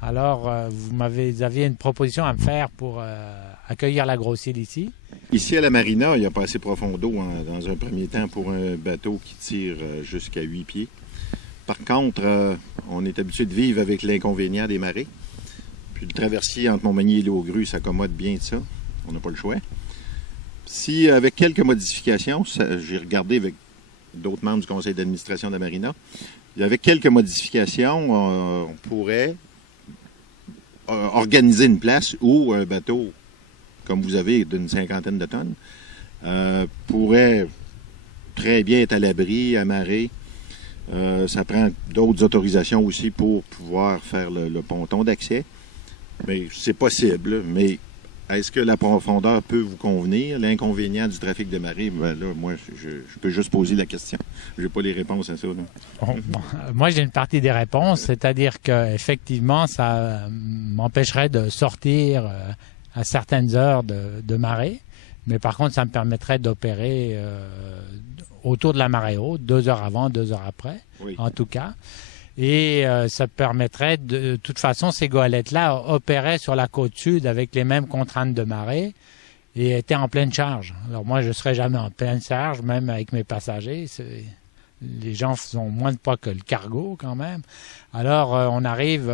Alors, vous aviez une proposition à me faire pour accueillir la grosse île ici. Ici à la marina, il n'y a pas assez profond d'eau dans un premier temps pour un bateau qui tire jusqu'à 8 pieds. Par contre, on est habitué de vivre avec l'inconvénient des marées. Puis le traversier entre Montmagny et l'Eau-Grue s'accommode bien de ça. On n'a pas le choix. Si, avec quelques modifications, j'ai regardé avec d'autres membres du conseil d'administration de la marina, avec quelques modifications, on pourrait organiser une place où un bateau, comme vous avez, d'une 50aine de tonnes, pourrait très bien être à l'abri, amarré. Ça prend d'autres autorisations aussi pour pouvoir faire le ponton d'accès. Mais c'est possible. Mais est-ce que la profondeur peut vous convenir? L'inconvénient du trafic de marée, ben là, moi, je peux juste poser la question. Je n'ai pas les réponses à ça. Bon, moi, j'ai une partie des réponses, c'est-à-dire qu'effectivement, ça m'empêcherait de sortir à certaines heures de marée. Mais par contre, ça me permettrait d'opérer autour de la marée haute, 2 heures avant, 2 heures après, oui, en tout cas. Et ça permettrait, de toute façon, ces goélettes-là opéraient sur la côte sud avec les mêmes contraintes de marée et étaient en pleine charge. Alors moi, je ne serais jamais en pleine charge, même avec mes passagers. Les gens font moins de poids que le cargo quand même. Alors on arrive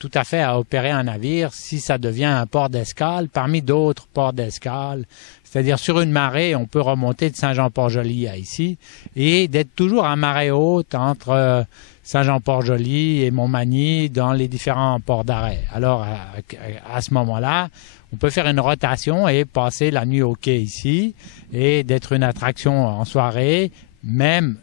tout à fait à opérer un navire si ça devient un port d'escale parmi d'autres ports d'escale. C'est-à-dire sur une marée, on peut remonter de Saint-Jean-Port-Joli à ici et d'être toujours à marée haute entre Saint-Jean-Port-Joli et Montmagny dans les différents ports d'arrêt. Alors à ce moment-là, on peut faire une rotation et passer la nuit au quai ici et d'être une attraction en soirée, même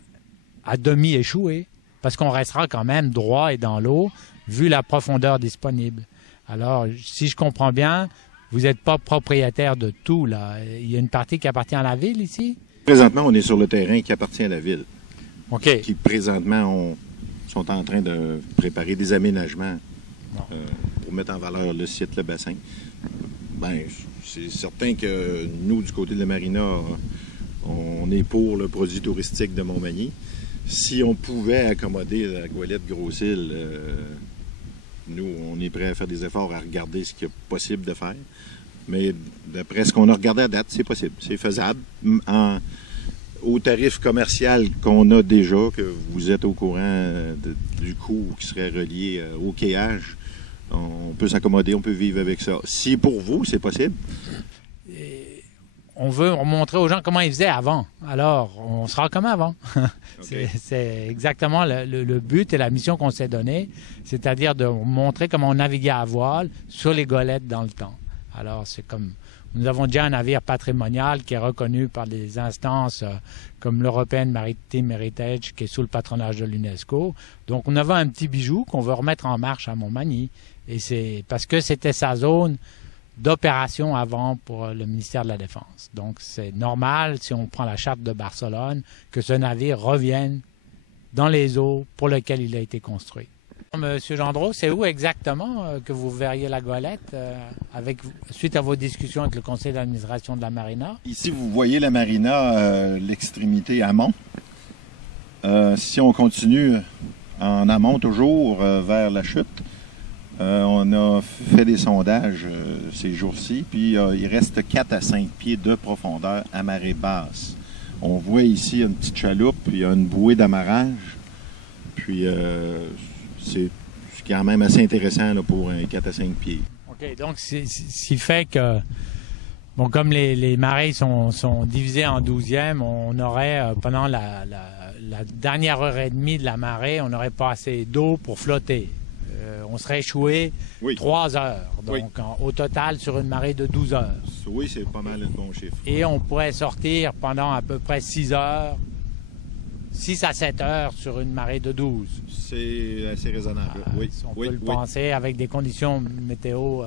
à demi échoué, parce qu'on restera quand même droit et dans l'eau, vu la profondeur disponible. Alors, si je comprends bien, vous n'êtes pas propriétaire de tout, là. Il y a une partie qui appartient à la ville, ici? Présentement, on est sur le terrain qui appartient à la ville. OK. Qui, présentement, sont en train de préparer des aménagements pour mettre en valeur le site, le bassin. Bien, c'est certain que nous, du côté de la marina, on est pour le produit touristique de Montmagny. Si on pouvait accommoder la goélette Grosse-Île, nous, on est prêt à faire des efforts à regarder ce qu'il y a possible de faire. Mais d'après ce qu'on a regardé à date, c'est possible. C'est faisable. Au tarif commercial qu'on a déjà, que vous êtes au courant du coût qui serait relié au quayage, on peut s'accommoder, on peut vivre avec ça. Si pour vous, c'est possible. On veut montrer aux gens comment ils faisaient avant. Alors, on sera comme avant. Okay. C'est exactement le but et la mission qu'on s'est donnée, c'est-à-dire de montrer comment on naviguait à voile sur les goélettes dans le temps. Alors, c'est comme... Nous avons déjà un navire patrimonial qui est reconnu par des instances comme l'European Maritime Heritage, qui est sous le patronage de l'UNESCO. Donc, on avait un petit bijou qu'on veut remettre en marche à Montmagny. Et c'est parce que c'était sa zone d'opération avant pour le ministère de la Défense. Donc, c'est normal, si on prend la charte de Barcelone, que ce navire revienne dans les eaux pour lesquelles il a été construit. Monsieur Gendreau, c'est où exactement que vous verriez la goélette suite à vos discussions avec le conseil d'administration de la marina? Ici, vous voyez la marina, l'extrémité amont. Si on continue en amont toujours vers la chute, on a fait des sondages ces jours-ci, puis il reste 4 à 5 pieds de profondeur à marée basse. On voit ici une petite chaloupe, puis il y a une bouée d'amarrage, puis c'est quand même assez intéressant là, pour un 4 à 5 pieds. OK, donc ce qui fait que, bon, comme les marées sont divisées en 12e, on aurait, pendant la dernière heure et demie de la marée, on n'aurait pas assez d'eau pour flotter. On serait échoué 3 heures, donc au total sur une marée de 12 heures. Oui, c'est pas mal un bon chiffre. Et on pourrait sortir pendant à peu près 6 heures, 6 à 7 heures sur une marée de 12. C'est assez raisonnable, oui. On peut le penser avec des conditions météo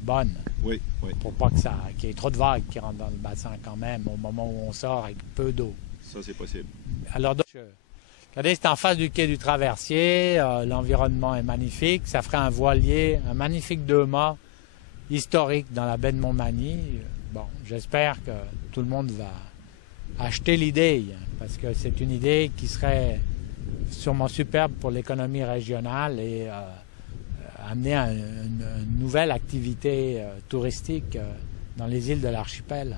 bonnes. Oui. Pour pas qu'il y ait trop de vagues qui rentrent dans le bassin quand même, au moment où on sort avec peu d'eau. Ça, c'est possible. Alors, donc, regardez, c'est en face du quai du Traversier, l'environnement est magnifique, ça ferait un voilier, un magnifique 2-mâts historique dans la baie de Montmagny. Bon, j'espère que tout le monde va acheter l'idée, parce que c'est une idée qui serait sûrement superbe pour l'économie régionale et amener une nouvelle activité touristique dans les îles de l'archipel.